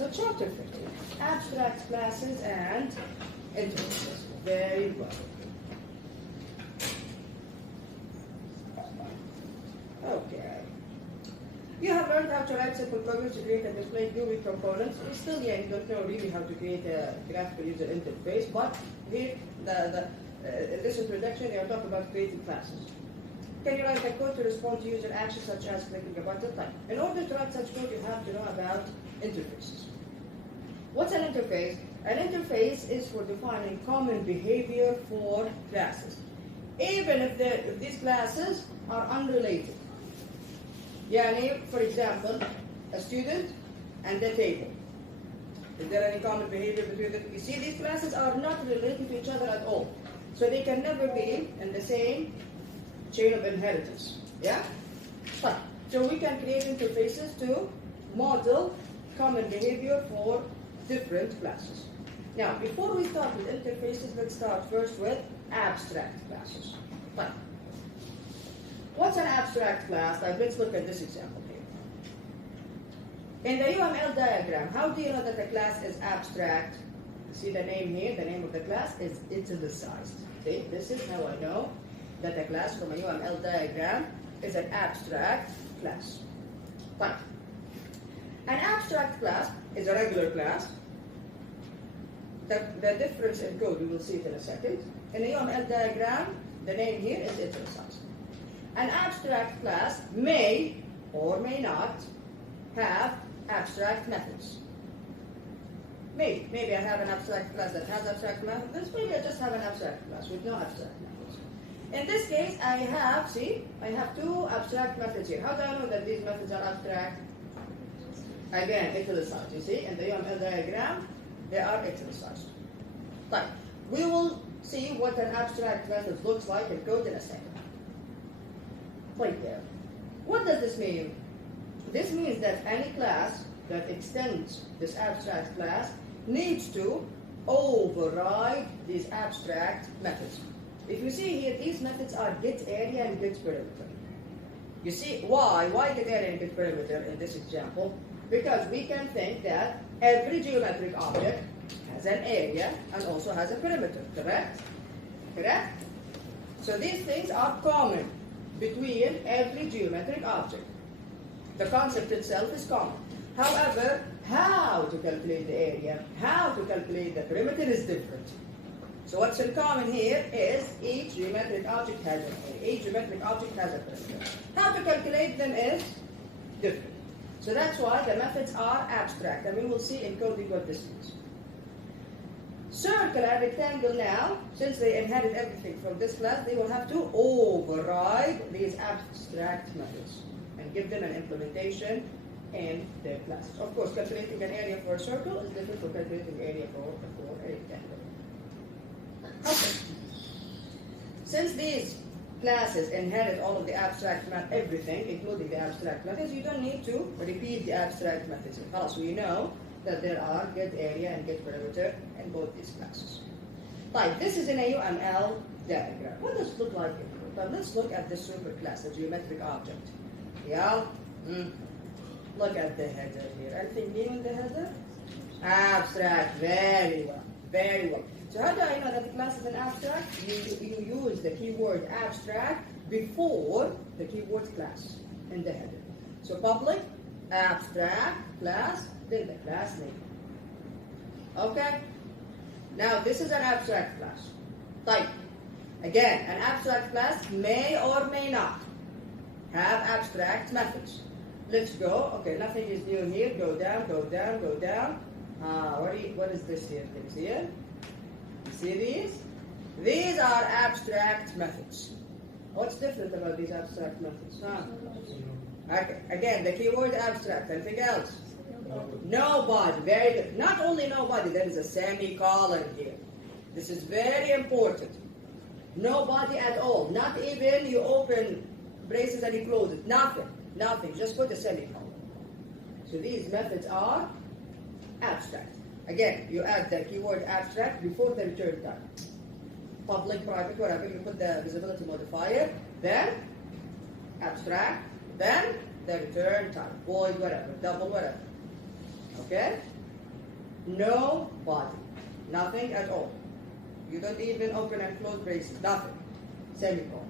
So chapter 15, abstract classes and interfaces. Very well. Okay. You have learned how to write simple programs to create and display GUI components. Still, yeah, you don't know really how to create a graphical user interface, but here, in this introduction, they are talking about creating classes. Can you write a code to respond to user actions such as clicking a button? Type. In order to write such code, you have to know about interfaces. What's an interface? An interface is for defining common behavior for classes, even if these classes are unrelated. Yani, for example, a student and a table. Is there any common behavior between them? You see, these classes are not related to each other at all. So they can never be in the same chain of inheritance. Yeah? Fine. So we can create interfaces to model common behavior for different classes. Now, before we start with interfaces, let's start first with abstract classes. Fine. What's an abstract class? Let's look at this example here. In the UML diagram, how do you know that the class is abstract? You see the name here, the name of the class is italicized. See, this is how I know that a class from a UML diagram is an abstract class. Fine. An abstract class is a regular class. The difference in code, we will see it in a second. In the UML diagram, the name here is italicized. An abstract class may or may not have abstract methods. Maybe I have an abstract class that has abstract methods. Maybe I just have an abstract class with no abstract methods. In this case, I have two abstract methods here. How do I know that these methods are abstract? Again, italicized. You see, in the UML diagram, they are italicized. Fine. We will see what an abstract method looks like in code in a second. Right there. What does this mean? This means that any class that extends this abstract class needs to override these abstract methods. If you see here, these methods are getArea and getPerimeter. You see why? Why getArea and getPerimeter in this example? Because we can think that every geometric object has an area and also has a perimeter, correct? Correct? So these things are common between every geometric object. The concept itself is common. However, how to calculate the area, how to calculate the perimeter is different. So what's in common here is each geometric object has an area, each geometric object has a perimeter. How to calculate them is different. So that's why the methods are abstract, and we will see in coding what this means. Circle and rectangle now, since they inherit everything from this class, they will have to override these abstract methods and give them an implementation in their classes. Of course, calculating an area for a circle is different from calculating area for a rectangle. Okay. Since these classes inherit all of the abstract everything, including the abstract methods, you don't need to repeat the abstract methods. Also, we know that there are getArea and getPerimeter in both these classes. Right, this is in a UML diagram. What does it look like in code? But let's look at the superclass, the geometric object. Yeah? Look at the header here. Anything new in the header? Abstract. Very well. Very well. So how do I know that the class is an abstract? You use the keyword abstract before the keyword class in the header. So public, abstract, class, then the class name. Okay? Now this is an abstract class. Type. Again, an abstract class may or may not have abstract methods. Let's go. Okay, nothing is new here. Go down, go down, go down. What is this here? Can you see it? You see these? These are abstract methods. What's different about these abstract methods? Huh? Okay, again, the keyword abstract. Anything else? Nobody. Very good. Not only nobody, there is a semicolon here. This is very important. Nobody at all. Not even you open braces and you close it. Nothing. Nothing. Just put a semicolon. So these methods are abstract. Again, you add the keyword abstract before the return type. Public, private, whatever. You put the visibility modifier, then abstract, then the return type. Void, whatever. Double, whatever. Okay? No body. Nothing at all. You don't even open and close braces. Nothing. Semicolon.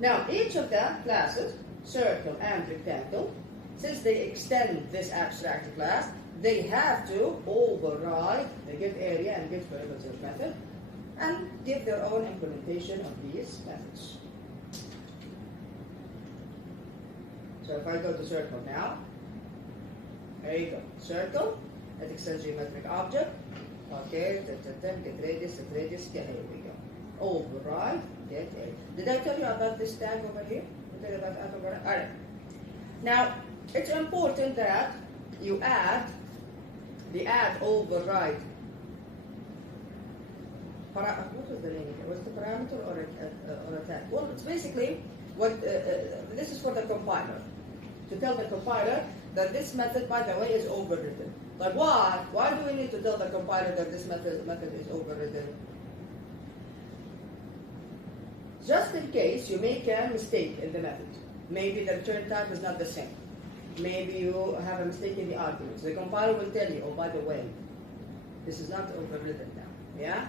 Now, each of the classes, circle and rectangle, since they extend this abstract class, they have to override the get area and get perimeter method and give their own implementation of these methods. So if I go to circle now, there you go. Circle, it extends geometric object. Okay, get radius, here we go. Override, get area. Did I tell you about this tag over here? Did I tell you about that override? Alright. Now, it's important that you add the add override. What was the name of it? Was it a parameter or a tag? Well, it's basically what this is for the compiler. To tell the compiler that this method, by the way, is overridden. Like why? Why do we need to tell the compiler that this method is overridden? Just in case you make a mistake in the method. Maybe the return type is not the same. Maybe you have a mistake in the arguments. The compiler will tell you, oh, by the way, this is not overridden now. Yeah?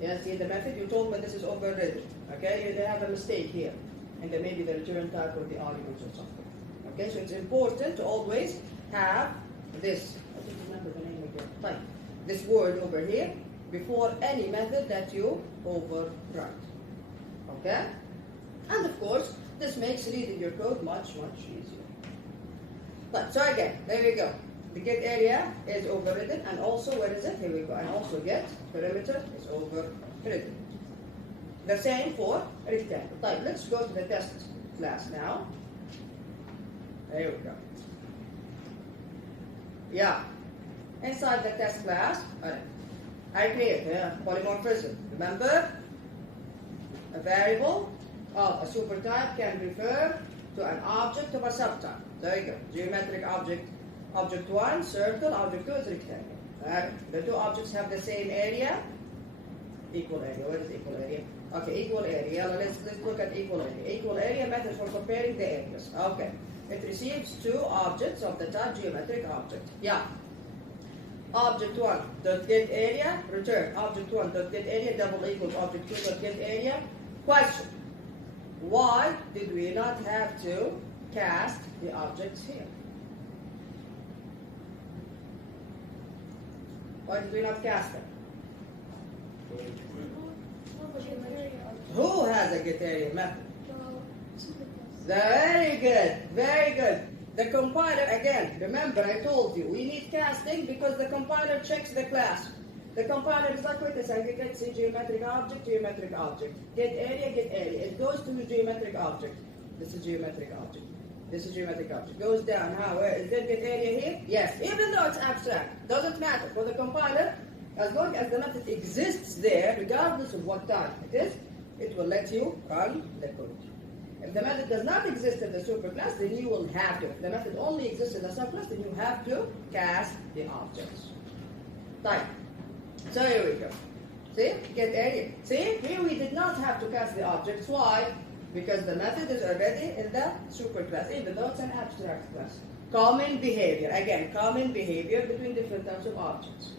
Yeah, see the method, you told me this is overridden. Okay, you have a mistake here. And then maybe the return type or the arguments or something. Okay, so it's important to always have this, I don't remember the name again, fine. This word over here before any method that you override. Okay? And of course, this makes reading your code much, much easier. But so again, there we go. The get area is overridden, and also, where is it? Here we go. And also get perimeter is overridden. The same for rectangle. Right, let's go to the test class now. There we go. Yeah. Inside the test class, I create a polymorphism. Remember? A variable of a supertype can refer to an object of a subtype. There you go. Geometric object. Object 1, circle. Object 2 is rectangle. The two objects have the same area. Equal area. What is equal area? Okay, equal area. Let's look at equal area. Equal area method for comparing the areas. Okay. It receives two objects of the type geometric object. Yeah. Object 1 dot get area, return. Object 1 dot get area double equals object 2 dot get area. Question. Why did we not have to cast the objects here? Why did we not cast them? Who has a get area method? Very good, very good. The compiler, again, remember I told you, we need casting because the compiler checks the class. The compiler is like, wait a second, let's see geometric object. Get area. It goes to the geometric object. This is geometric object. This is geometric object. Goes down. How? Where? Is there get area here? Yes. Even though it's abstract. Doesn't matter. For the compiler, as long as the method exists there, regardless of what type it is, it will let you run the code. If the method does not exist in the superclass, then you will have to. If the method only exists in the subclass, then you have to cast the objects. Type. So here we go. See? Get area. See? Here we did not have to cast the objects. Why? Because the method is already in the superclass, even though it's an abstract class. Common behavior. Again, common behavior between different types of objects.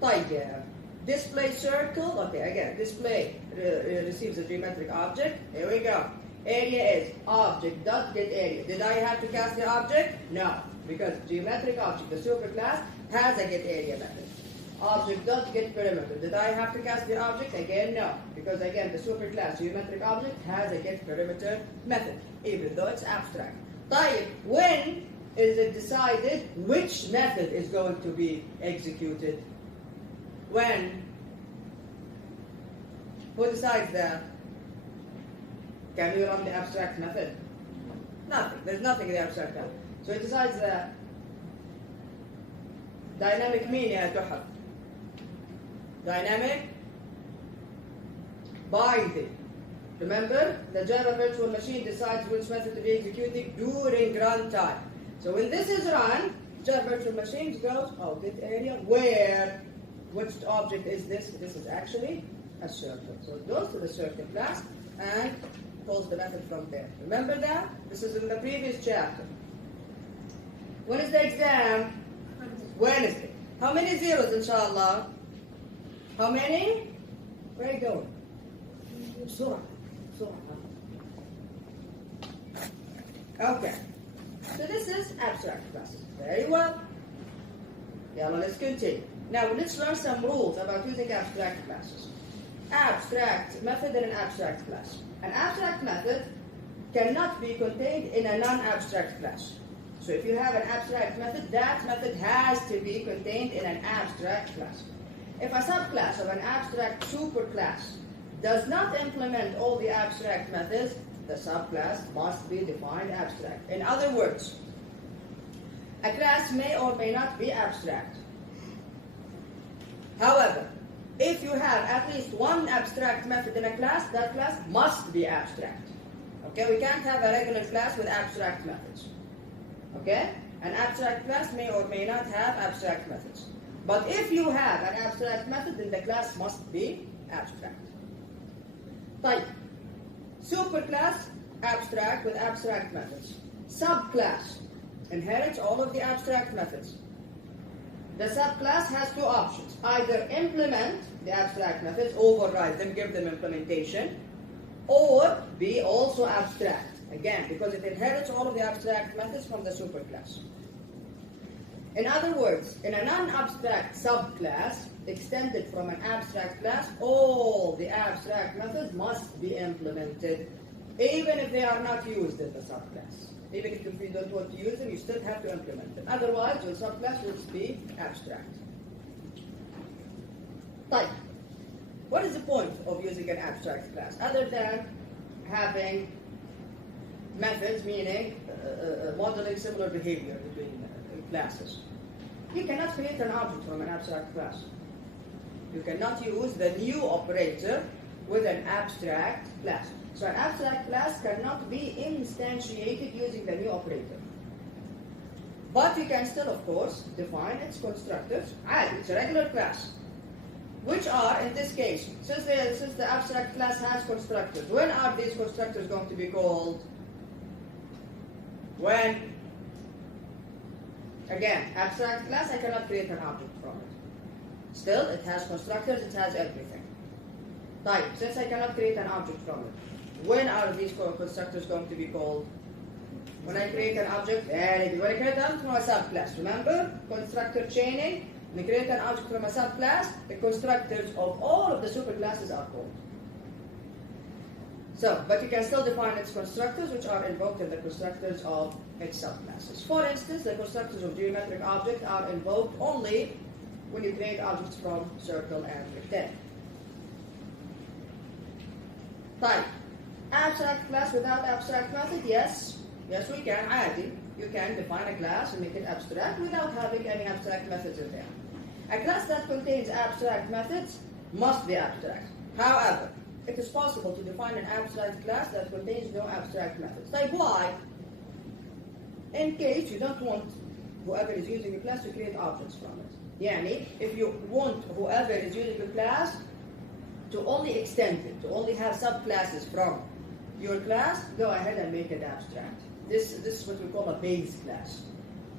طيب. Display circle. Okay, again, display receives a geometric object. Here we go. Area is object dot get area. Did I have to cast the object? No, because geometric object, the superclass, has a get area method. Object dot get perimeter. Did I have to cast the object? Again, no, because again, the superclass geometric object has a get perimeter method, even though it's abstract. طيب, when is it decided which method is going to be executed? When? Who decides that? Can we run the abstract method? Nothing. There's nothing in the abstract method. So it decides that dynamic mean يا تحف. Dynamic binding. Remember, the Java virtual machine decides which method to be executed during runtime. So when this is run, Java virtual machine goes, oh, get area, where? Which object is this? This is actually a circle. So it goes to the circle class and calls the method from there. Remember that? This is in the previous chapter. When is the exam? Wednesday. How many zeros, inshallah? How many? Where are you going? Surah. Okay. So this is abstract classes. Very well. Yalla, let's continue. Now let's learn some rules about using abstract classes. Abstract method and an abstract class. An abstract method cannot be contained in a non-abstract class. So if you have an abstract method, that method has to be contained in an abstract class. If a subclass of an abstract superclass does not implement all the abstract methods, the subclass must be defined abstract. In other words, a class may or may not be abstract. However, if you have at least one abstract method in a class, that class must be abstract. Okay, we can't have a regular class with abstract methods. Okay, an abstract class may or may not have abstract methods. But if you have an abstract method, then the class must be abstract. Type. Superclass, abstract with abstract methods. Subclass inherits all of the abstract methods. The subclass has two options. Either implement the abstract methods, override them, give them implementation, or be also abstract. Again, because it inherits all of the abstract methods from the superclass. In other words, in a non-abstract subclass extended from an abstract class, all the abstract methods must be implemented, even if they are not used in the subclass. Even if you don't want to use them, you still have to implement them. Otherwise, your subclass will be abstract. Type. What is the point of using an abstract class? Other than having methods, meaning modeling similar behavior between classes. You cannot create an object from an abstract class. You cannot use the new operator with an abstract class. So an abstract class cannot be instantiated using the new operator. But you can still, of course, define its constructors. It's a regular class. Which are, in this case, since the abstract class has constructors, when are these constructors going to be called? When, again, abstract class, I cannot create an object from it. Still, it has constructors, it has everything. Type, since I cannot create an object from it, when are these constructors going to be called? When I create an object, when I create an object from a subclass. Remember, constructor chaining, when I create an object from a subclass, the constructors of all of the superclasses are called. So, but you can still define its constructors, which are invoked in the constructors of its subclasses. For instance, the constructors of geometric objects are invoked only when you create objects from circle and rectangle. Type. Abstract class without abstract method? Yes. Yes, we can. عادي. You can define a class and make it abstract without having any abstract methods in there. A class that contains abstract methods must be abstract. However, it is possible to define an abstract class that contains no abstract methods. Like why? In case you don't want whoever is using the class to create objects from it. Yani, if you want whoever is using the class to only extend it, to only have subclasses from your class, go ahead and make it abstract. This is what we call a base class.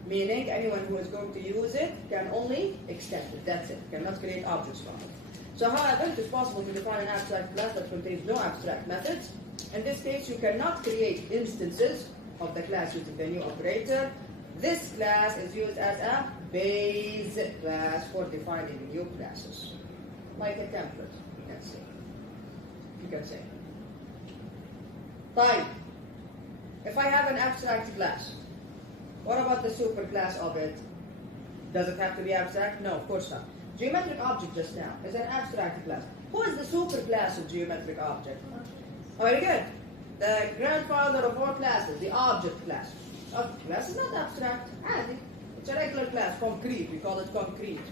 Meaning anyone who is going to use it can only extend it, that's it. Cannot create objects from it. So however, it is possible to define an abstract class that contains no abstract methods. In this case, you cannot create instances of the class using the new operator. This class is used as a base class for defining new classes. Like a template, you can say. You can say. Type. If I have an abstract class, what about the superclass of it? Does it have to be abstract? No, of course not. Geometric object just now is an abstract class. Who is the superclass of geometric object? Oh, very good. The grandfather of all classes, the object class. Object class is not abstract. It's a regular class, concrete. We call it concrete.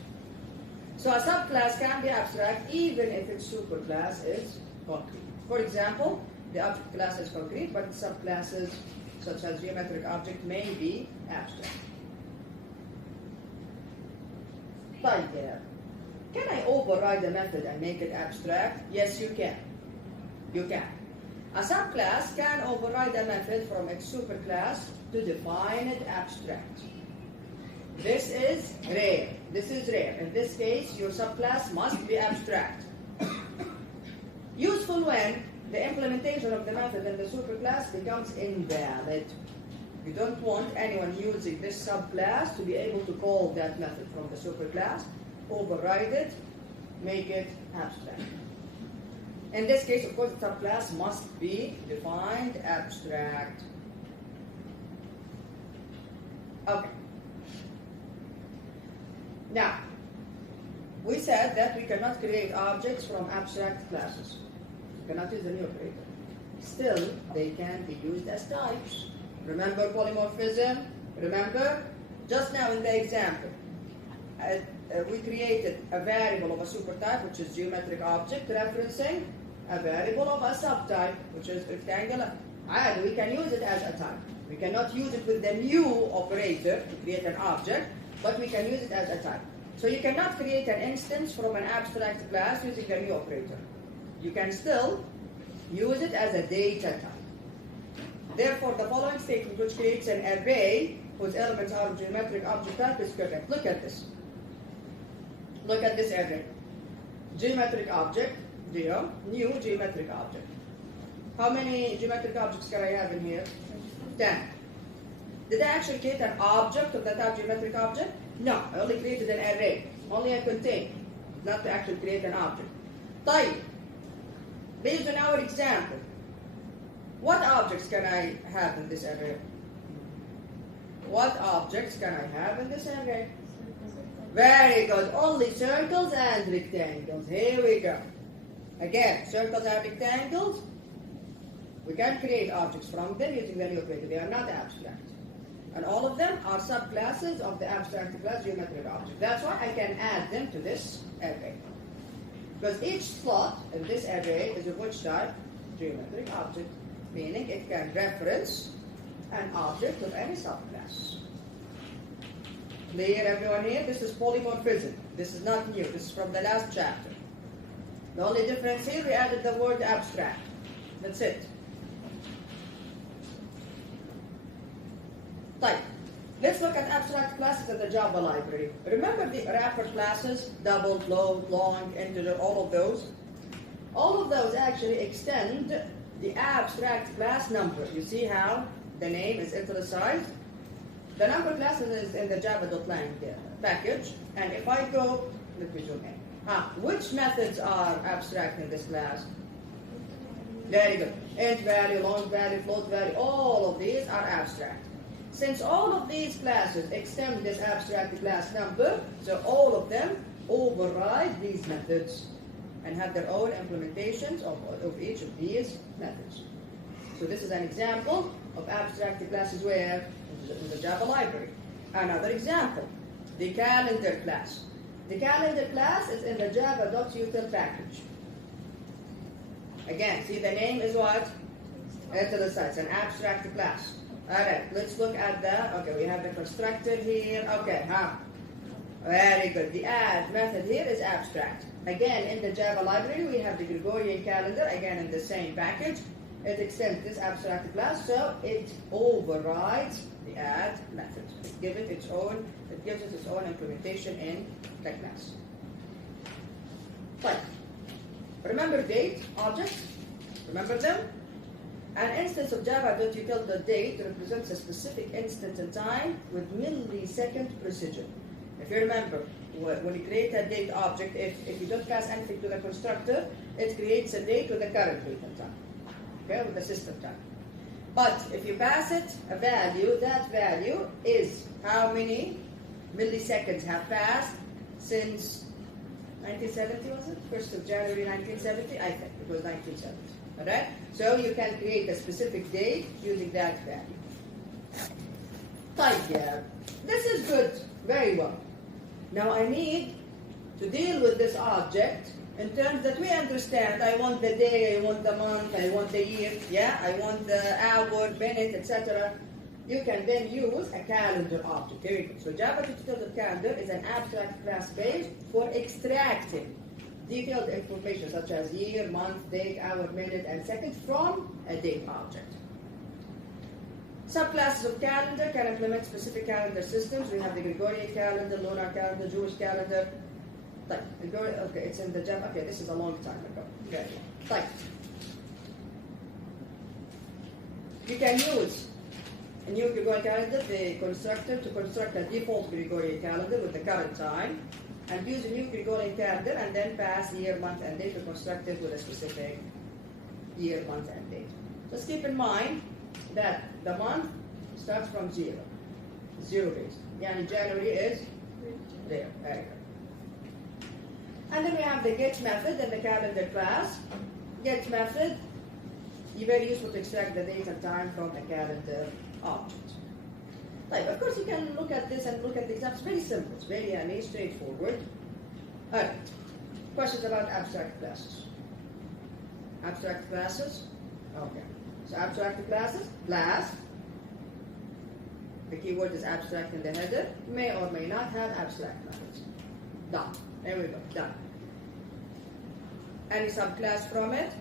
So a subclass can be abstract even if its superclass is concrete. For example, the object class is concrete, but its subclasses such as geometric object may be abstract. طيب. Can I override a method and make it abstract? Yes, you can. You can. A subclass can override a method from its superclass to define it abstract. This is rare. This is rare. In this case, your subclass must be abstract. Useful when the implementation of the method in the superclass becomes invalid. You don't want anyone using this subclass to be able to call that method from the superclass, override it, make it abstract. In this case, of course, the subclass must be defined abstract. Okay. Now, we said that we cannot create objects from abstract classes. We cannot use any operator. Still, they can be used as types. Remember polymorphism? Remember? Just now in the example, we created a variable of a supertype, which is geometric object, referencing a variable of a subtype, which is rectangular. And we can use it as a type. We cannot use it with the new operator to create an object, but we can use it as a type. So you cannot create an instance from an abstract class using the new operator. You can still use it as a data type. Therefore, the following statement, which creates an array whose elements are of geometric object type, is correct. Look at this. Look at this array. Geometric object, geo, new geometric object. How many geometric objects can I have in here? 10. Did I actually create an object of that type geometric object? No, I only created an array, only a container, not to actually create an object. Type. Based on our example, what objects can I have in this array? What objects can I have in this array? Very good. Only circles and rectangles. Here we go. Again, circles and rectangles. We can create objects from them using the new operator. They are not abstract. And all of them are subclasses of the abstract class geometric object. That's why I can add them to this array. Because each slot in this array is of which type? Geometric object. Meaning it can reference an object of any subclass. Clear, everyone here? This is polymorphism. This is not new. This is from the last chapter. The only difference here, we added the word abstract. That's it. Type. Let's look at abstract classes in the Java library. Remember the wrapper classes, double, float, long, integer, all of those? All of those actually extend the abstract class number. You see how the name is italicized? The number class is in the java.lang package. And if I go, let me zoom in. Which methods are abstract in this class? Very good. Int value, long value, float value, all of these are abstract. Since all of these classes extend this abstract class number, so all of them override these methods and have their own implementations of each of these methods. So this is an example of abstract classes where in the Java library. Another example, the calendar class. The calendar class is in the java.util package. Again, see the name is what? Italicized, an abstract class. Alright, let's look at that. Okay, we have the constructor here. Okay, very good. The add method here is abstract. Again, in the Java library, we have the Gregorian calendar, again in the same package. It extends this abstract class, so it overrides the add method. It gives it its own implementation in the class. Fine. Remember date objects? Remember them? An instance of java.util.date represents a specific instant in time with millisecond precision. If you remember, when you create a date object, if you don't pass anything to the constructor, it creates a date with the current date and time, okay, with the system time. But if you pass it a value, that value is how many milliseconds have passed since 1970, was it? 1st of January 1970? I think it was 1970. Alright? So you can create a specific date using that value. Type here. This is good. Very well. Now I need to deal with this object in terms that we understand. I want the day, I want the month, I want the year, yeah? I want the hour, minute, etc. You can then use a calendar object. Here we go. So java.util.calendar is an abstract class base for extracting detailed information such as year, month, date, hour, minute, and second from a date object. Subclasses of calendar can implement specific calendar systems. We have the Gregorian calendar, lunar calendar, Jewish calendar. Okay, it's in the Java. Okay, this is a long time ago. Okay. Type. You can use a new Gregorian calendar, the constructor, to construct a default Gregorian calendar with the current time, and use a new Gregorian calendar and then pass year, month, and date to construct it with a specific year, month, and date. Just keep in mind that the month starts from 0. 0 days. Yani January is there. There you go. And then we have the get method in the calendar class. Get method, very useful to extract the date and time from a calendar object. Right, of course, you can look at this and look at the examples. Very simple. It's very straightforward. All right. Questions about abstract classes? Abstract classes? Okay. So abstract classes, class. The keyword is abstract in the header. May or may not have abstract methods. Done. There we go. Done. Any subclass from it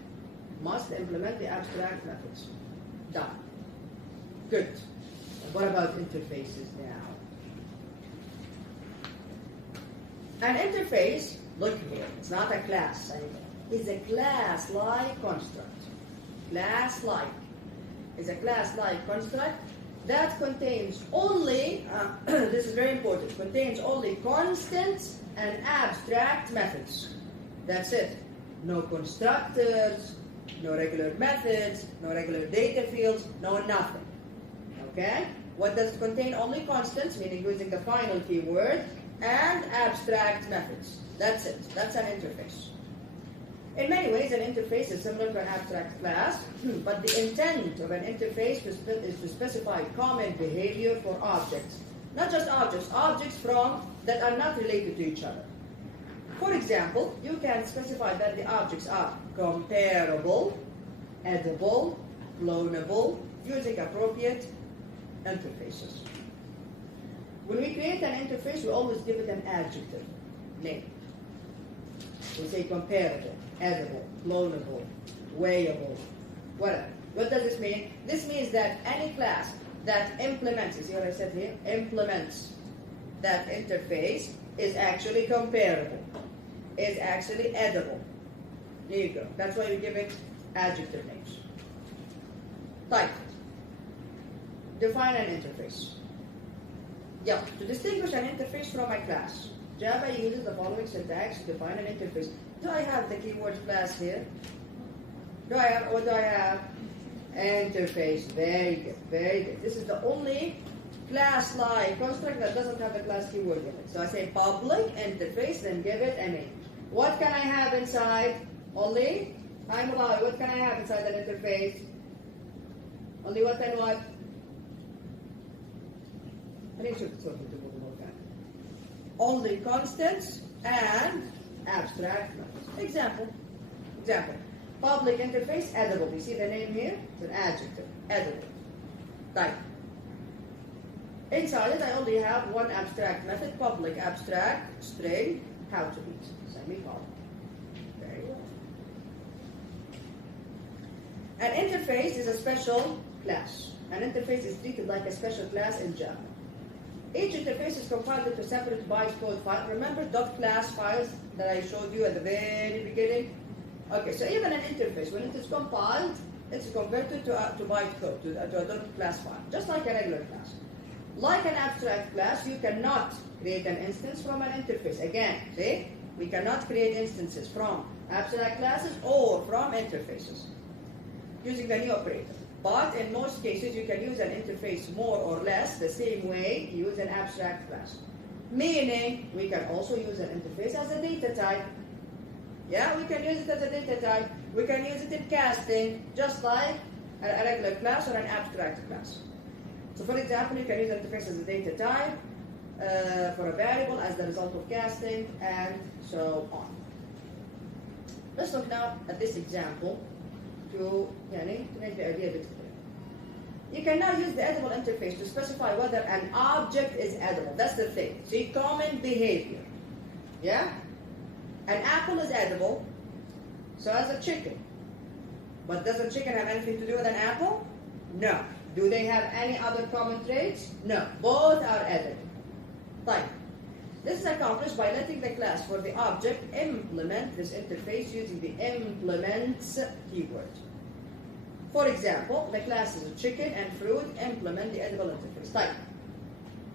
must implement the abstract methods. Done. Good. What about interfaces now? An interface, look here, it's not a class anymore. It's a class-like construct. Class-like is a class-like construct that contains only, this is very important, contains only constants and abstract methods. That's it. No constructors, no regular methods, no regular data fields, no nothing. Okay? What does it contain? Only constants, meaning using the final keyword, and abstract methods. That's it. That's an interface. In many ways, an interface is similar to an abstract class, but the intent of an interface is to specify common behavior for objects. Not just objects, objects that are not related to each other. For example, you can specify that the objects are comparable, edible, clonable, using appropriate interfaces. When we create an interface, we always give it an adjective name. We say comparable, edible, clonable, weighable, whatever. What does this mean? This means that any class that implements, you see what I said here? Implements that interface is actually comparable, is actually edible. There you go. That's why we give it adjective names. Type. Define an interface. Yeah, to distinguish an interface from a class, Java uses the following syntax to define an interface. Do I have the keyword class here? What do I have? Interface. Very good, very good. This is the only class-like construct that doesn't have the class keyword in it. So I say public interface, then give it a name. What can I have inside? Only? I'm allowed. What can I have inside that interface? Only what and what? Only constants and abstract methods. Example. Public interface, edible. You see the name here? It's an adjective. Edible. Type. Inside it, I only have one abstract method, public abstract string, how to eat. Semicolon. Very well. An interface is a special class. An interface is treated like a special class in Java. Each interface is compiled into separate bytecode file. Remember .class files that I showed you at the very beginning? Okay, so even an interface, when it is compiled, it's converted to bytecode, to a .class file, just like a regular class. Like an abstract class, you cannot create an instance from an interface. Again, see? We cannot create instances from abstract classes or from interfaces using the new operator. But in most cases, you can use an interface more or less the same way you use an abstract class. Meaning, we can also use an interface as a data type. Yeah, we can use it as a data type. We can use it in casting, just like a regular class or an abstract class. So for example, you can use an interface as a data type for a variable as the result of casting, and so on. Let's look now at this example to make the idea a bit clear. You can now use the edible interface to specify whether an object is edible. That's the thing. See, common behavior. Yeah? An apple is edible, so is a chicken. But does a chicken have anything to do with an apple? No. Do they have any other common traits? No, both are edible. Fine. This is accomplished by letting the class for the object implement this interface using the implements keyword. For example, the classes of chicken and fruit implement the edible interface. Fine.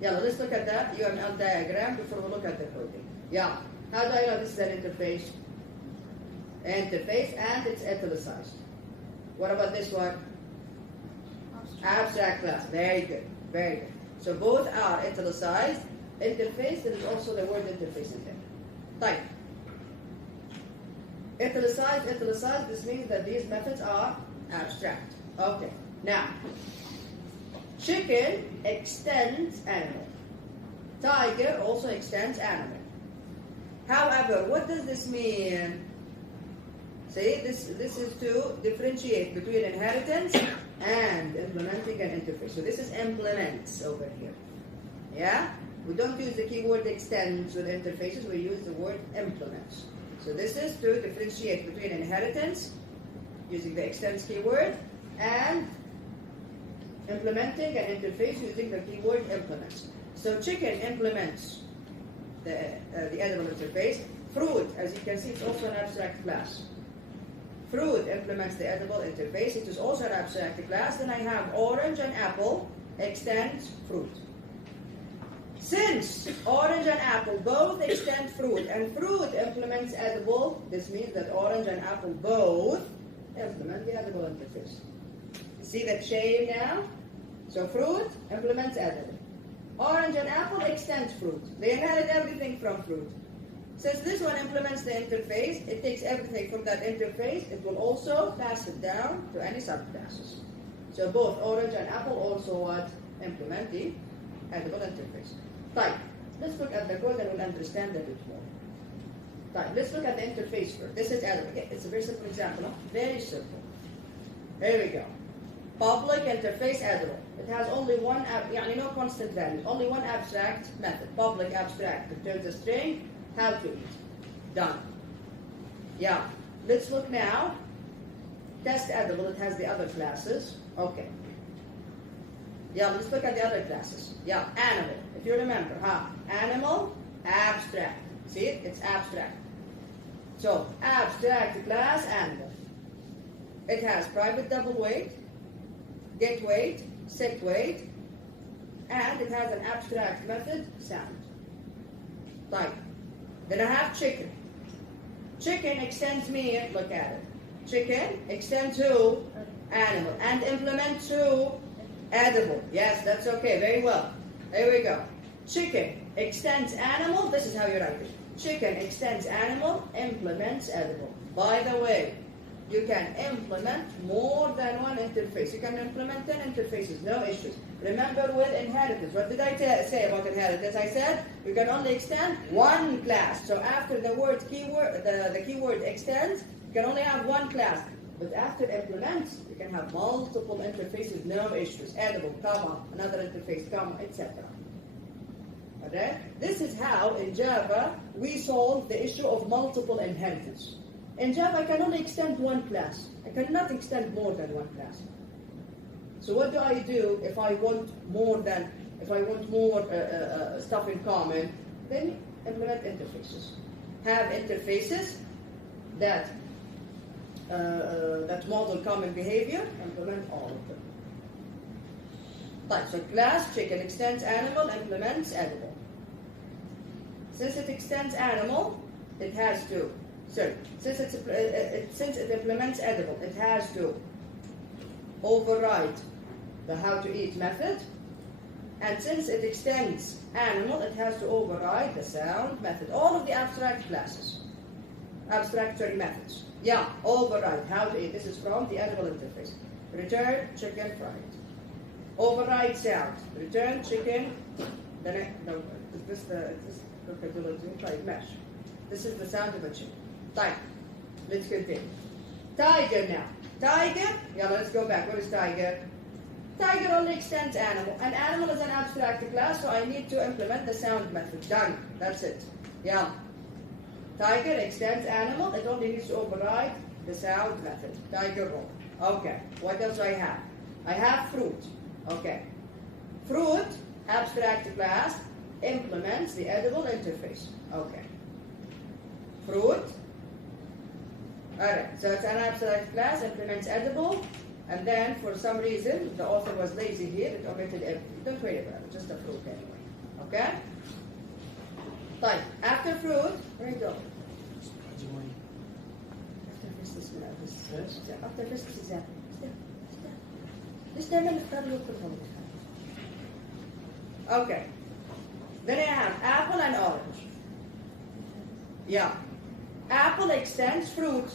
Yeah, let's look at that UML diagram before we look at the coding. Yeah, how do I know this is an interface? Interface, and it's italicized. What about this one? Abstract class. Very good. Very good. So both are italicized. Interface, there is also the word interface in there. Type. Italicized, this means that these methods are abstract. Okay. Now, chicken extends animal. Tiger also extends animal. However, what does this mean? See, this is to differentiate between inheritance and implementing an interface. So this is implements over here. Yeah? We don't use the keyword extends with interfaces, we use the word implements. So this is to differentiate between inheritance, using the extends keyword, and implementing an interface using the keyword implements. So chicken implements the edible interface. Fruit, as you can see, it's also an abstract class. Fruit implements the edible interface. It is also an abstract class. Then I have orange and apple extends fruit. Since orange and apple both extend fruit and fruit implements edible, this means that orange and apple both implement the edible interface. See that chain now? So fruit implements edible. Orange and apple extends fruit. They inherit everything from fruit. Since this one implements the interface, it takes everything from that interface. It will also pass it down to any subclasses. So both orange and apple also what? Implement the edible interface. Fine. Let's look at the code and we'll understand a bit more. Fine. Let's look at the interface first. This is edible. Okay. It's a very simple example. No? Very simple. Here we go. Public interface edible. It has only one, no constant value. Only one abstract method. Public abstract. Returns a string. How to eat. Done. Yeah. Let's look now. Test edible. It has the other classes. Okay. Yeah, let's look at the other classes. Yeah, animal. If you remember, animal, abstract. See it? It's abstract. So, abstract class animal. It has private double weight, get weight, set weight, and it has an abstract method, sound. Type. Then I have chicken. Chicken extends me, look at it. Chicken extends to animal and implement to edible. Yes, that's okay. Very well. There we go. Chicken extends animal. This is how you write it. Chicken extends animal, implements edible. By the way, you can implement more than one interface. You can implement 10 interfaces, no issues. Remember with inheritance, what did I say about inheritance? I said you can only extend one class. So after the word keyword, the keyword extends, you can only have one class. But after implements, you can have multiple interfaces, no issues. Edible, comma, another interface, comma, etc. Okay? This is how in Java we solve the issue of multiple inheritance. In Java, I can only extend one class. I cannot extend more than one class. So what do I do if I want more stuff in common? Then implement interfaces. Have interfaces that model common behavior, implement all of them. Right, so class chicken extends animal, implements edible. Since it extends animal, it has to. Sorry, since it implements edible, it has to override the how to eat method. And since it extends animal, it has to override the sound method. All of the abstract classes, abstract methods. Yeah, override how to eat. This is from the edible interface. Return chicken fried. Override sound. Return chicken. This mesh. This is the sound of a chicken. Tiger. Let's continue. Tiger now. Tiger. Yeah, let's go back. What is tiger? Tiger only extends animal. And animal is an abstract class, so I need to implement the sound method. Done. That's it. Yeah. Tiger extends animal. It only needs to override the sound method. Tiger roll. Okay. What else do I have? I have fruit. Okay. Fruit, abstract class, implements the edible interface. Okay. Fruit. Alright, so it's an abstract class, implements edible, and then for some reason the author was lazy here, it omitted everything. Don't worry about it, just a fruit anyway. Okay? Fine. After fruit, where do you go? After this example. Okay. Then I have apple and orange. Yeah. Apple extends fruit.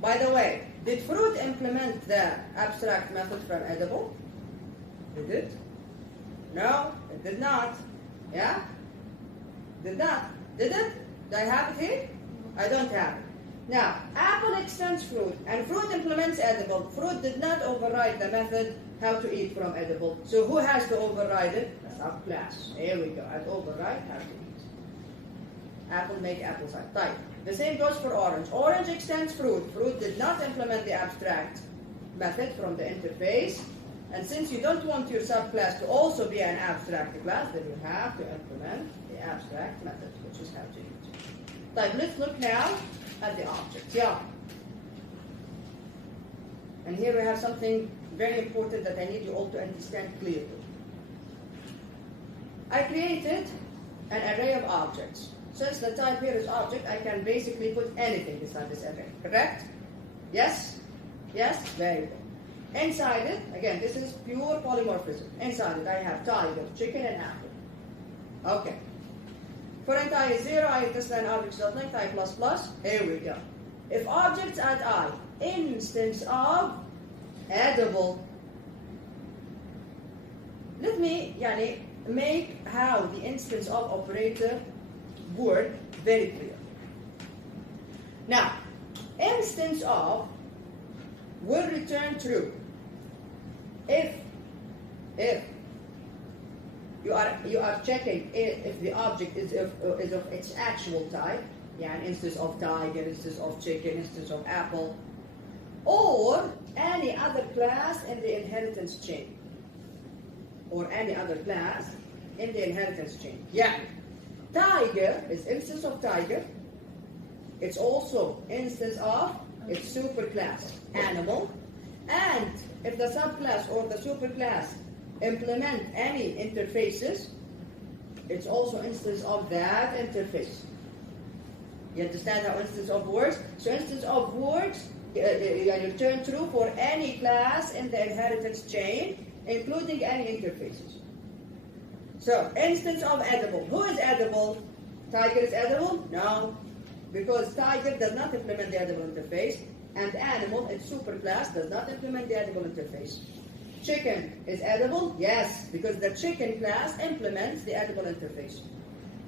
By the way, did fruit implement the abstract method from edible? Did it? No, it did not. Yeah? Did not. Did it? Do I have it here? I don't have it. Now, apple extends fruit, and fruit implements edible. Fruit did not override the method how to eat from edible. So who has to override it? The subclass. Here we go. I'd override how to eat. Apple make apple side. Type. The same goes for orange. Orange extends fruit. Fruit did not implement the abstract method from the interface. And since you don't want your subclass to also be an abstract class, then you have to implement the abstract method, which is how to eat. Type. Let's look now at the objects. Yeah. And here we have something very important that I need you all to understand clearly. I created an array of objects. Since the type here is object, I can basically put anything inside this array. Correct? Yes? Yes? Very good. Inside it, again, this is pure polymorphism. Inside it, I have tiger, chicken, and apple. Okay. For int is 0, I is less than objects.length, I plus plus. Here we go. If objects at I, instance of edible. Let me make how the instance of operator work very clear. Now, instance of will return true if you are checking if the object is of its actual type, yeah, an instance of tiger, instance of chicken, instance of apple, or any other class in the inheritance chain, or any other class in the inheritance chain. Yeah, tiger is instance of tiger. It's also instance of its superclass animal, and if the subclass or the superclass implement any interfaces, it's also instance of that interface. You understand how instance of works? So instance of works, you return true for any class in the inheritance chain, including any interfaces. So instance of edible. Who is edible? Tiger is edible? No, because tiger does not implement the edible interface, and animal, its superclass, does not implement the edible interface. Chicken is edible? Yes, because the chicken class implements the edible interface.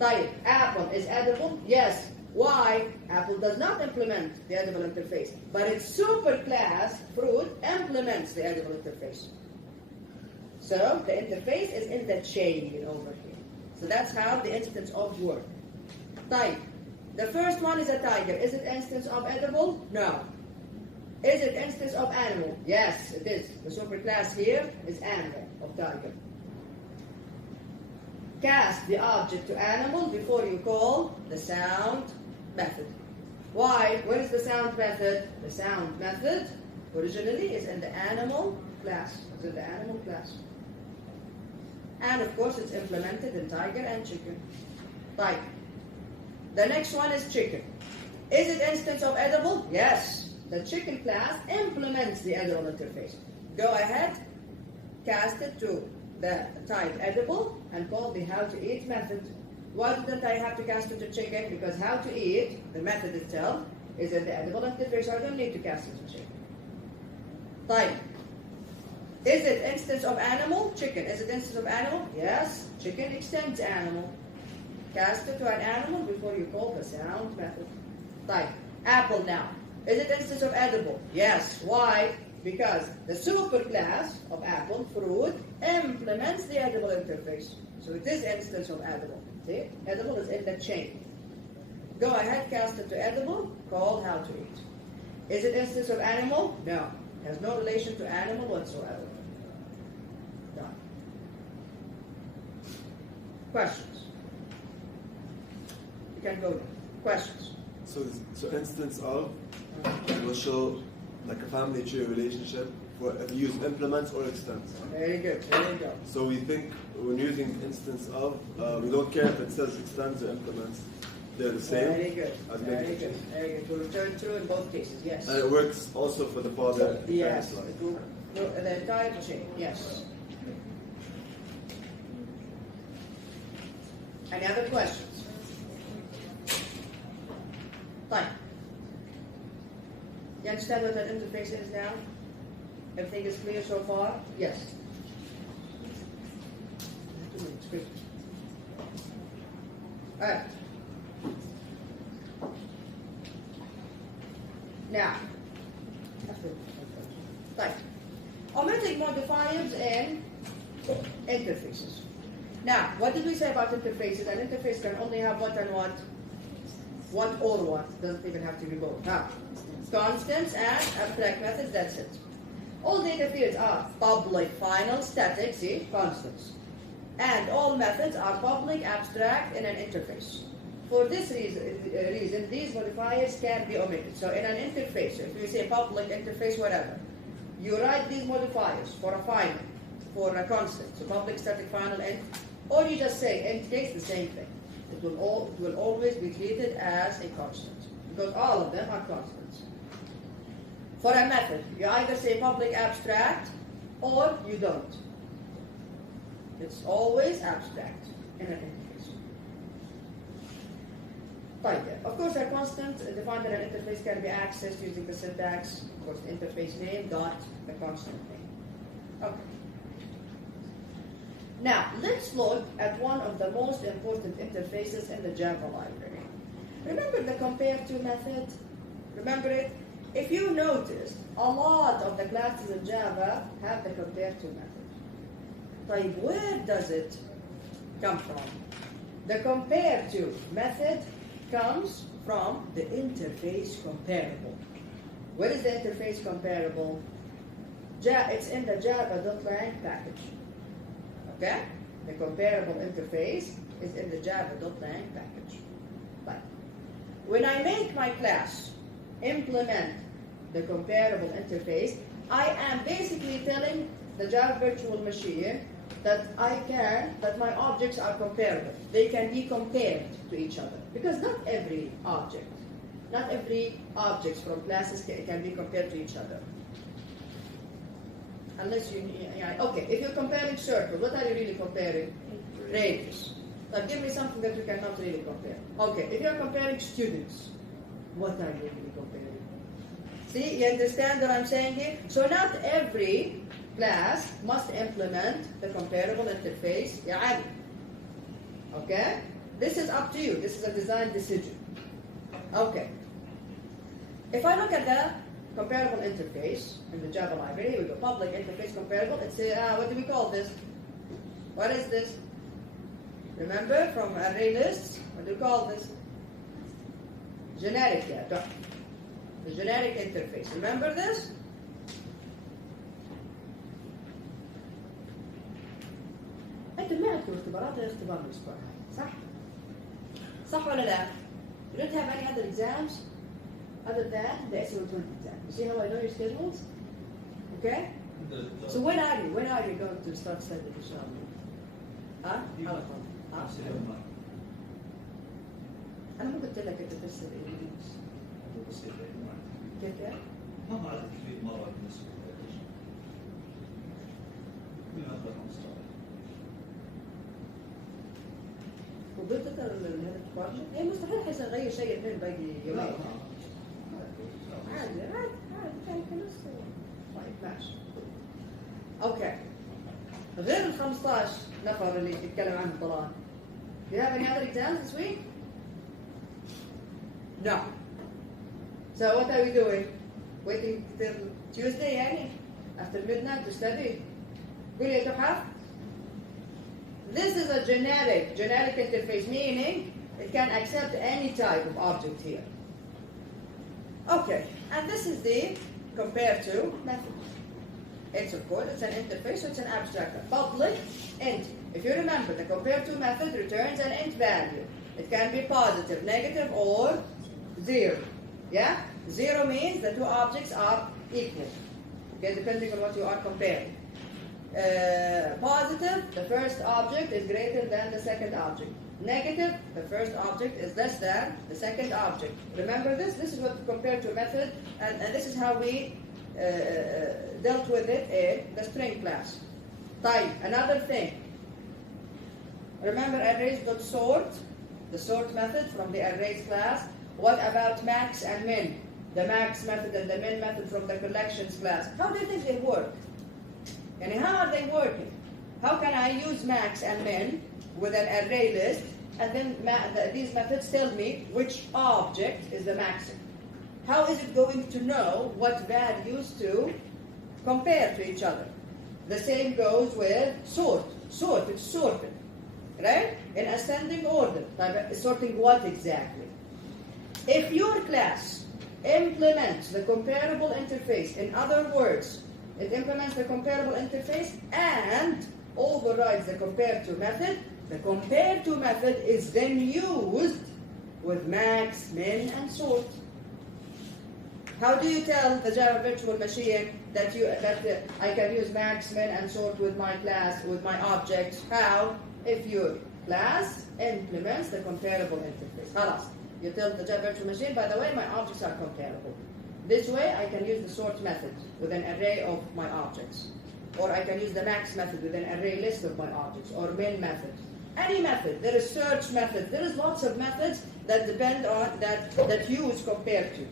Type, apple is edible? Yes. Why? Apple does not implement the edible interface, but its superclass, fruit, implements the edible interface. So the interface is in the chain over here. So that's how the instance of work. Type, the first one is a tiger. Is it instance of edible? No. Is it instance of animal? Yes, it is. The superclass here is animal of tiger. Cast the object to animal before you call the sound method. Why? What is the sound method? The sound method originally is in the animal class. It's in the animal class. And of course it's implemented in tiger and chicken. Type. The next one is chicken. Is it instance of edible? Yes. The chicken class implements the edible interface. Go ahead, cast it to the type edible, and call the how to eat method. Why didn't I have to cast it to chicken? Because how to eat, the method itself, is in the edible interface, so I don't need to cast it to chicken. Type. Is it instance of animal? Chicken. Is it instance of animal? Yes. Chicken extends animal. Cast it to an animal before you call the sound method. Type. Apple now. Is it instance of edible? Yes. Why? Because the superclass of apple, fruit, implements the edible interface. So it is instance of edible. See? Edible is in the chain. Go ahead, cast it to edible, call how to eat. Is it instance of animal? No. It has no relation to animal whatsoever. Questions? You can go there. Questions? So instance of will show like a family tree relationship for if you use implements or extents. Very good. There you go. So we think when using instance of, we don't care if it says extends or implements. They're the same. Very good. As Very making good. Very good. We'll return true in both cases. Yes. And it works also for the father. Yes. parents' It will, the entire chain. Yes. Any other questions? Fine. You understand what that interface is now? Everything is clear so far? Yes. 2 minutes, quick. All right. Now, right. Omitting modifiers and interfaces. Now, what did we say about interfaces? An interface can only have what and what? What or what? Doesn't even have to be both. Now, constants and abstract methods, that's it. All data fields are public, final, static, see, constants. And all methods are public, abstract, in an interface. For this reason, these modifiers can be omitted. So in an interface, if you say public interface, whatever, you write these modifiers for a final, for a constant, so public, static, final, int, or you just say int case, the same thing. It will always be treated as a constant, because all of them are constants. For a method, you either say public abstract, or you don't. It's always abstract in an interface. Of course, a constant defined in an interface can be accessed using the syntax, of course, the interface name dot the constant name. Okay. Now, let's look at one of the most important interfaces in the Java library. Remember the compare to method? Remember it? If you notice, a lot of the classes in Java have the compare to method. But where does it come from? The compare to method comes from the interface comparable. Where is the interface comparable? It's in the java.lang package. Okay? The comparable interface is in the java.lang package. But when I make my class implement the comparable interface, I am basically telling the Java virtual machine that my objects are comparable. They can be compared to each other. Because not every objects from classes can be compared to each other. Unless okay, if you're comparing circles, what are you really comparing? Radius. Now give me something that you cannot really compare. Okay, if you're comparing students, what are you really comparing? See, you understand what I'm saying here? So not every class must implement the comparable interface. Okay? This is up to you. This is a design decision. Okay. If I look at the comparable interface in the Java library, here we go. Public interface comparable. It's what do we call this? What is this? Remember from array lists? What do we call this? Generic, yeah. The generic interface. Remember this? أنت ما عندكم اختبارات غير اختبار الأسبوع هذا، صح؟ صح ولا لا? You don't have any other exams other than the SO20 exam. You see how I know your schedules? Okay? So when are you? When are you going to start studying inshallah? ها؟ أنا ما قلت لك أنت تفسر إنجليزي. كيف؟ ما بعرف كيف مرة بالنسبة وقلت هذا البروجكت هي مستحيل حيغير شيء اثنين باقي يومين. عادي كان لسه. طيب ماشي. اوكي. غير ال 15 نفر اللي تتكلم عنهم طلال. Do you have any other exams this week? No. So what are we doing? Waiting till Tuesday يعني? After midnight to study? قول يا تحف. This is a generic interface, meaning it can accept any type of object here. Okay, and this is the compare to method. It's of course, it's an interface, so it's an abstract. Public int. If you remember, the compare to method returns an int value. It can be positive, negative, or 0. Yeah? 0 means the two objects are equal. Okay, depending on what you are comparing. Positive, the first object is greater than the second object. Negative, the first object is less than the second object. Remember this? This is what compare to method, and this is how we dealt with it in the string class. Type, another thing. Remember arrays.sort, the sort method from the arrays class. What about max and min? The max method and the min method from the collections class. How do you think they work? And how are they working? How can I use max and min with an array list, and then these methods tell me which object is the maximum? How is it going to know what values to compare to each other? The same goes with sort. Sort, it's sorted, right? In ascending order. Sorting what exactly? If your class implements the comparable interface, in other words, it implements the comparable interface and overrides the compare to method, the compare to method is then used with max, min, and sort. How do you tell the Java virtual machine that I can use max, min, and sort with my class, with my objects? How? If your class implements the comparable interface. Halas. You tell the Java virtual machine, by the way, my objects are comparable. This way, I can use the sort method with an array of my objects. Or I can use the max method with an array list of my objects, or min method. Any method. There is search method. There is lots of methods that depend on, that use compare to.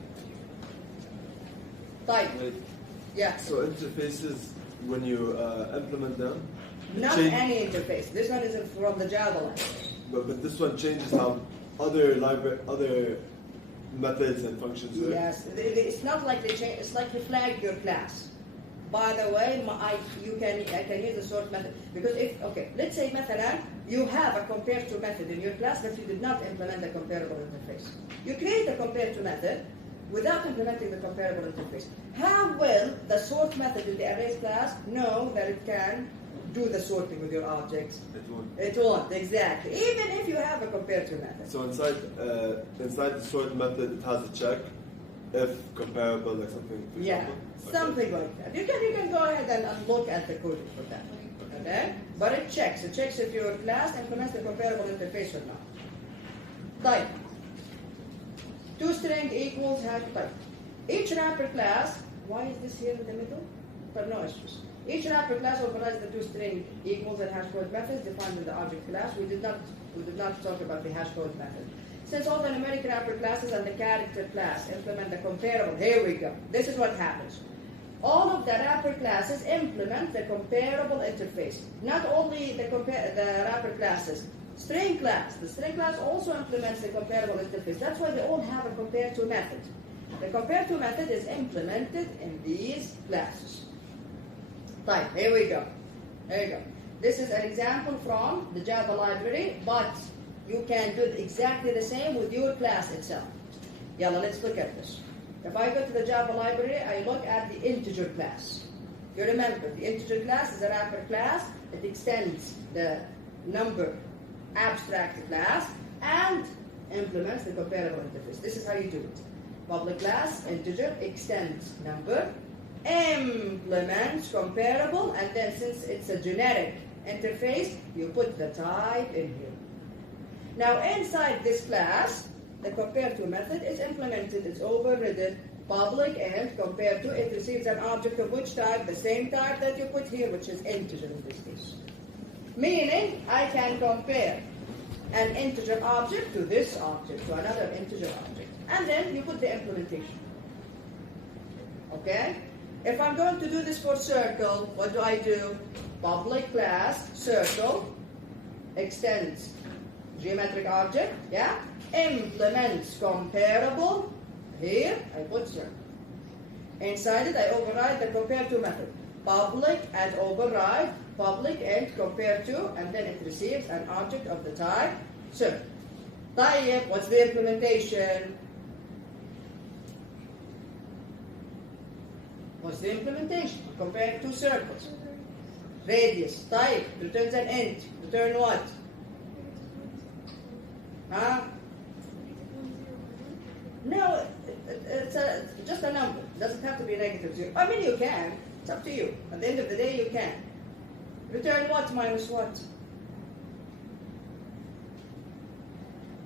Type. Right. Yeah. So interfaces, when you implement them, Not change- any interface. This one is from the Java language. but this one changes how other methods and functions work. Yes. It's not like they change. It's like you flag your class. By the way, I can use the sort method because let's say مثلا you have a compare to method in your class, but you did not implement the comparable interface. You create a compare to method without implementing the comparable interface. How will the sort method in the arrays class know that it can do the sorting with your objects? It won't. It won't, exactly. Even if you have a compare to method. So inside the sort method, it has a check if comparable, like something. For Yeah, example. something like that. You can go ahead and look at the code for that. Okay? But it checks. It checks if your class implements the comparable interface or not. Type. ToString equals hash type. Each wrapper class, why is this here in the middle? But no issues. Each wrapper class overrides the ToString equals and hash code methods defined in the object class. We did not talk about the hash code method. Since all the numeric wrapper classes and the character class implement the comparable, here we go. This is what happens. All of the wrapper classes implement the comparable interface. Not only the wrapper classes. String class. The string class also implements the comparable interface. That's why they all have a compare to method. The compare to method is implemented in these classes. Type. Here we go. There you go. This is an example from the Java library, but you can do exactly the same with your class itself. Yalla, let's look at this. If I go to the Java library, I look at the integer class. You remember, the integer class is a wrapper class. It extends the number abstract class and implements the comparable interface. This is how you do it. Public class, integer, extends number, implements comparable, and then since it's a generic interface, you put the type in here. Now inside this class, the compare to method is implemented, it's overridden, public and compare to, it receives an object of which type? The same type that you put here, which is integer in this case. Meaning, I can compare an integer object to this object, to another integer object. And then you put the implementation. Okay? If I'm going to do this for circle, what do? Public class, circle, extends geometric object, yeah? Implements comparable, here I put circle. Inside it I override the compare to method. Public and override, public and compare to, and then it receives an object of the type circle. طيب, what's the implementation? What's the implementation? Comparing two circles. Radius. Type returns an int. Return what? Huh? No, it's just a number. It doesn't have to be negative 0. I mean, you can. It's up to you. At the end of the day, you can. Return what minus what?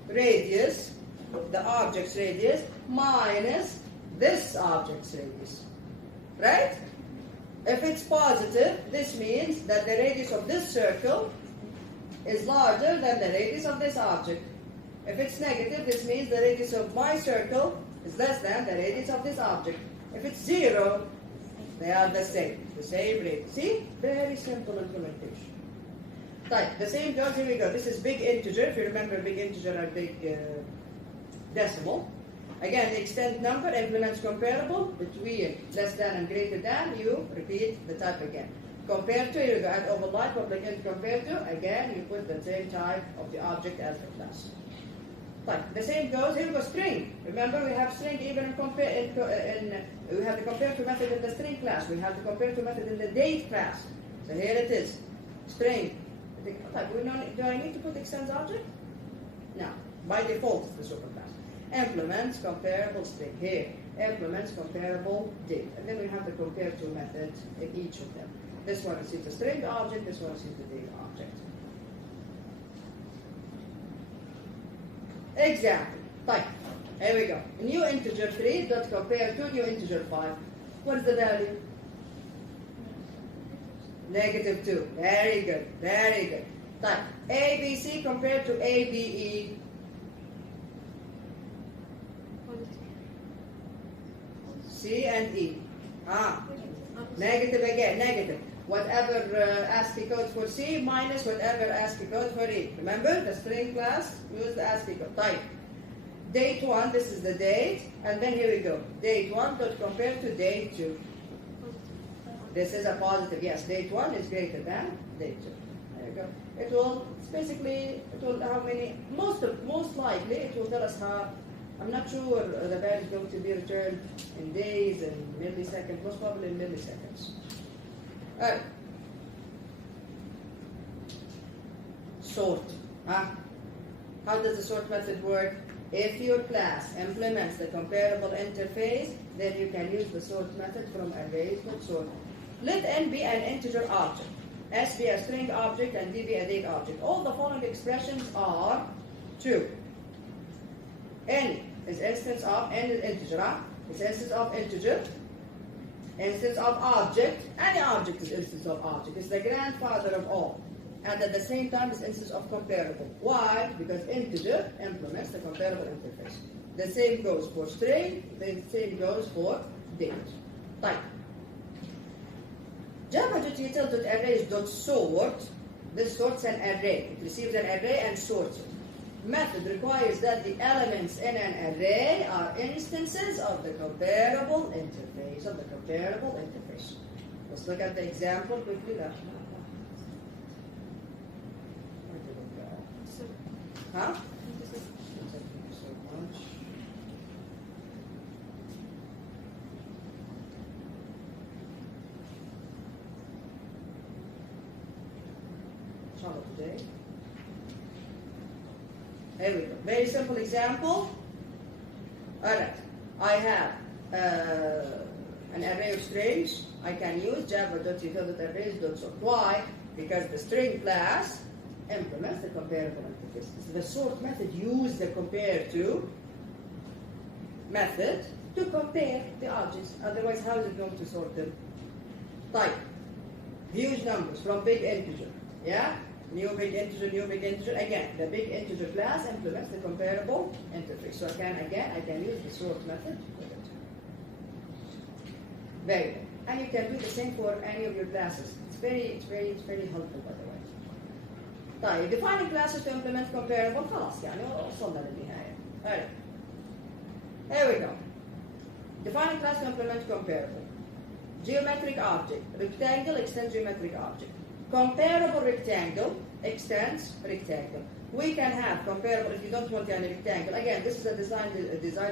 Radius, the object's radius, minus this object's radius. Right? If it's positive, this means that the radius of this circle is larger than the radius of this object. If it's negative, this means the radius of my circle is less than the radius of this object. If it's 0, they are the same radius. See? Very simple implementation. Right, the same goes, here we go. This is big integer. If you remember, big integer and big decimal. Again, the extend number implements comparable between less than and greater than. You repeat the type again. Compared to, you go add override public int compared to. Again, you put the same type of the object as the class. Right, the same goes, here we go, string. Remember, we have string even in compare. We have the compare to method in the string class. We have the compare to method in the date class. So here it is, string. Do I need to put extends object? No. By default, it's the superclass. Implements comparable string here. Implements comparable date. And then we have the compare to method in each of them. This one is the string object, this one is the date object. Example. Type. Here we go. New integer 3 dot compare to new integer 5. What is the value? Negative 2. Very good. Very good. Type. ABC compared to ABE. C and E. Negative again. Negative. Whatever ASCII code for C minus whatever ASCII code for E. Remember, the string class, use the ASCII code. Type. Date 1, this is the date. And then here we go. Date 1 dot compare to date 2. This is a positive, yes. Date 1 is greater than date 2. There you go. It will, basically, it will how many, most likely, it will tell us how, I'm not sure the value is going to be returned in days and milliseconds, most probably in milliseconds. Alright. Sort. How does the sort method work? If your class implements the comparable interface, then you can use the sort method from arrays.sort. Let n be an integer object, s be a string object, and d be a date object. All the following expressions are true. N is instance of, n is integer, it's instance of integer, instance of object, any object is instance of object. It's the grandfather of all. And at the same time, it's instance of comparable. Why? Because integer implements the comparable interface. The same goes for string, the same goes for date. Type. Java.util.arrays.sort, this sorts an array. It receives an array and sorts it. Method requires that the elements in an array are instances of the comparable interface. Let's look at the example quickly. Huh? Thank you so much. Today. There we go. Very simple example. Alright. I have an array of strings. I can use java.util.arrays.sort. Why? Because the string class implements the comparable interface. So the sort method uses the compare to method to compare the objects. Otherwise, how is it going to sort them? Type. Huge numbers from big integer. Yeah? New big integer. Again, the big integer class implements the comparable interface. So I can use the sort method with it. Very good. And you can do the same for any of your classes. It's very helpful, by the way. طيب, defining classes to implement comparable. خلاص يعني وصلنا للنهاية. Alright. Here we go. Defining class to implement comparable. Geometric object. Rectangle extends geometric object. Comparable rectangle extends rectangle. We can have comparable if you don't want any rectangle. Again, this is a design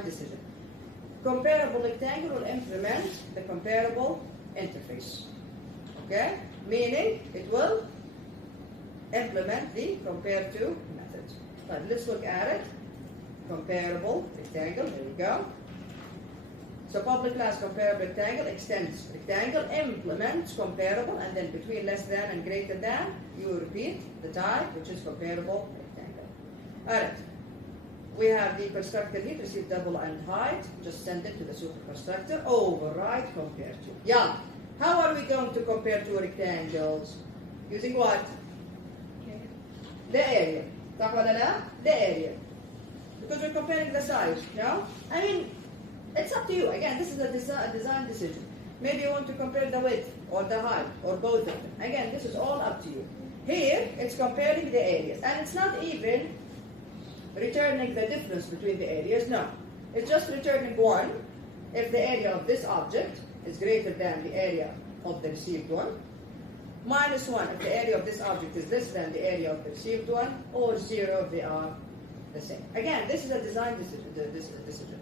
decision. Comparable rectangle will implement the comparable interface. Okay? meaning it will implement the compare to method. But let's look at it. Comparable rectangle, there we go. So public class comparable rectangle extends rectangle, implements comparable, and then between less than and greater than, you repeat the type, which is comparable rectangle. Alright. We have the constructor here, receive double and height. Just send it to the super constructor. Override compare to. Yeah. How are we going to compare two rectangles? Using what? The area. صح ولا لا? The area. Because we're comparing the size, no? I mean, it's up to you. Again, this is a design decision. Maybe you want to compare the width or the height or both of them. Again, this is all up to you. Here, it's comparing the areas. And it's not even returning the difference between the areas, no. It's just returning 1 if the area of this object is greater than the area of the received one, minus 1 if the area of this object is less than the area of the received one, or 0 if they are the same. Again, this is a design decision.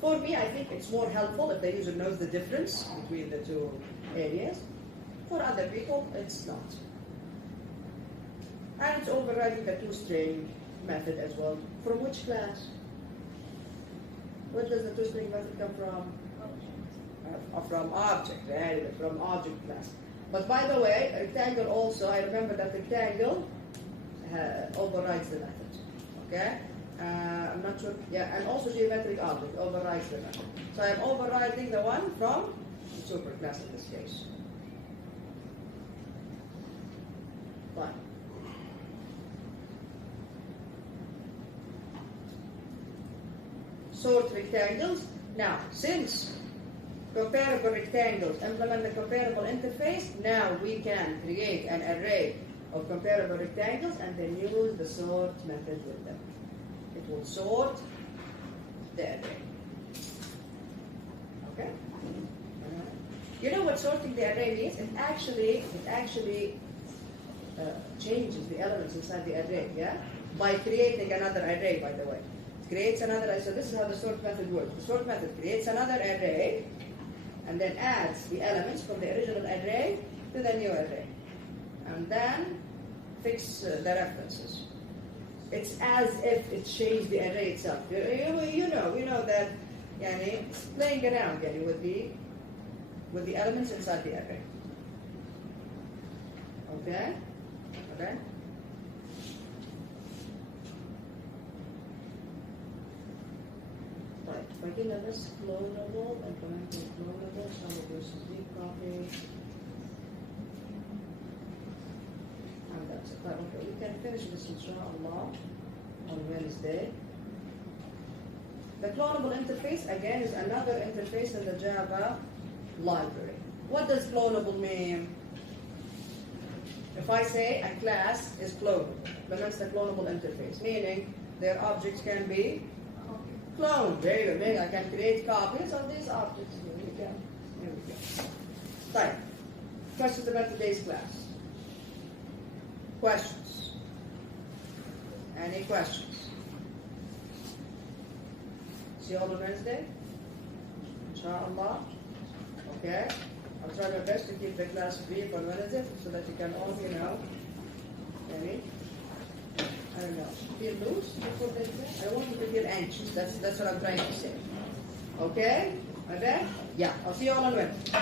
For me, I think it's more helpful if the user knows the difference between the two areas. For other people, it's not. And it's overriding the toString method as well. From which class? Where does the toString method come from? From object, very good, from object class. But by the way, rectangle also, I remember that rectangle overrides the method. Okay? I'm not sure. Yeah, and also geometric object overrides the method. So I'm overriding the one from the superclass in this case. Fine. Sort rectangles. Now, since comparable rectangles implement the comparable interface, now we can create an array of comparable rectangles and then use the sort method with them. It will sort the array. Okay? You know what sorting the array means? It actually changes the elements inside the array, yeah? By creating another array, by the way. It creates another array. So this is how the sort method works. The sort method creates another array and then adds the elements from the original array to the new array. And then fix the references. It's as if it changed the array itself. You know that it's playing around with the elements inside the array. Okay? Okay? Right. Begin this clonable, implementing clonable, some of this is deep copy. And that's it. Okay, we can finish this inshallah on Wednesday. The clonable interface again is another interface in the Java library. What does clonable mean? If I say a class is clonable, that's the clonable interface, meaning their objects can be cloned. Very good. Meaning I can create copies of these objects. Here we go. Here we go. Right. Questions about today's class? Questions? Any questions? See you all on Wednesday? Inshallah. Okay? I'll try my best to keep the class brief on Wednesday so that you can all, maybe, I don't know, feel loose before the exam. I don't want you to feel anxious. That's what I'm trying to say. Okay? Okay? Yeah. I'll see you all on Wednesday.